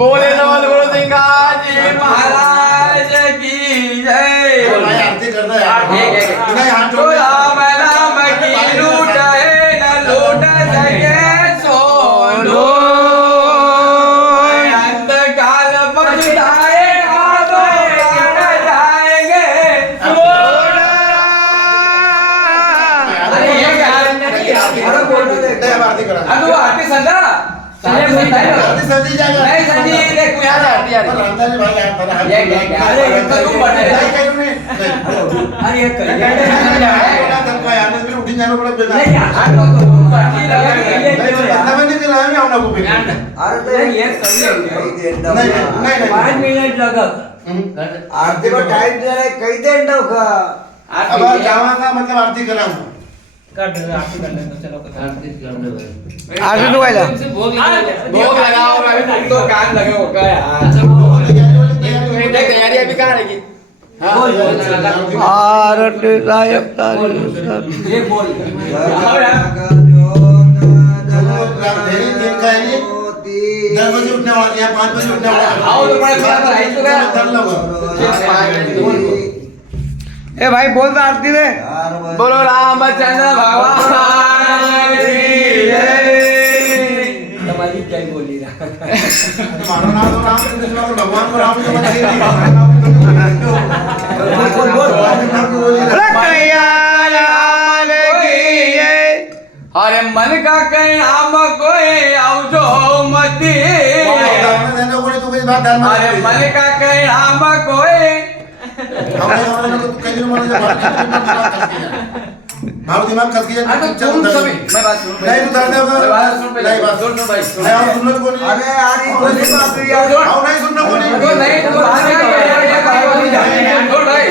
बोले नवल गुरु सिंगाजी महाराज की जय। भाई आरती करता यार नहीं हाथ तो राम राम की लूट है न लूट सके सोनो अंतकाल पछताए आदो कट जाएंगे अरे बोल दे आरती करा अरे आरती संधा आरती सदी जाएगा नहीं संधी देख मैं यार आरती यार रामदास जी भाई यार ये अरे इनका तुम बने नहीं कहीं नहीं अरे ये कर तुमको यार फिर उठी जाना पड़ेगा नहीं यार तो पार्टी लगा के ये बंदा बंदी कर रहा है हम लोगों को अरे तो ये सही है नहीं नहीं 5 मिनिट लगा आरती को टाइम दे रहे कई देर ना होगा अब जावांगा मतलब आरती कराऊंगा कर दे आरती कर ले तो चलो आरती कर दे आरती तो वाला भोग लगाओ मैं तुम तो कान लगे होगा यार देख तैयारी अभी कहां रहेगी आरती साहेब तारी ये बोल ढेरी दिन का है 10 बजे उठने वाला या 5 बजे उठने वाला आओ तो बड़ा खराब है तो क्या धर लोगे ए भाई बोल तो आरती रे बोलो रामचंद्र भगवान की जय। तुम्हारी क्या बोली रहा मारो नाम तो राम कृष्ण को भगवान को राम को मत अरे मन का कहीं आम कोई आवजो मती अरे मन का कहीं आम कोई भाव दिमाग खस गया अरे तो तुम सभी मैं बात सुन नहीं उतार दे मैं बात सुन नहीं बात सुन भाई सुन नहीं आप सुन लो कोनी अरे यार ये कोई बात नहीं यार आओ नहीं सुनना कोनी तो नहीं तो बात क्या यार ये बात वाली छोड़ भाई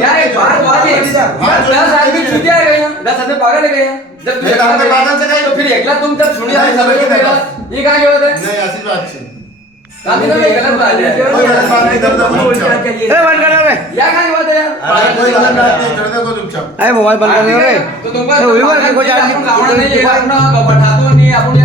यार एक बात वाली 10 आदमी छूट गए हैं 10 आदमी पागल गए हैं जब तुझे पागल से गए तो फिर एकला तुम जब सुनिए सभी को मेरा ये कहां की बात है नहीं ऐसी बात है काफी तो गलत बात है कोई गलत बात नहीं दर्द चुपचाप ए बंद कर रे या कहां की बात है यार कोई गलत बात नहीं दर्द को चुपचाप ए मोबाइल बंद कर रे तो तुमको ए, वही बात है, कोई आपण जाती- लावणं नाही आपण बैठातो नाही आपण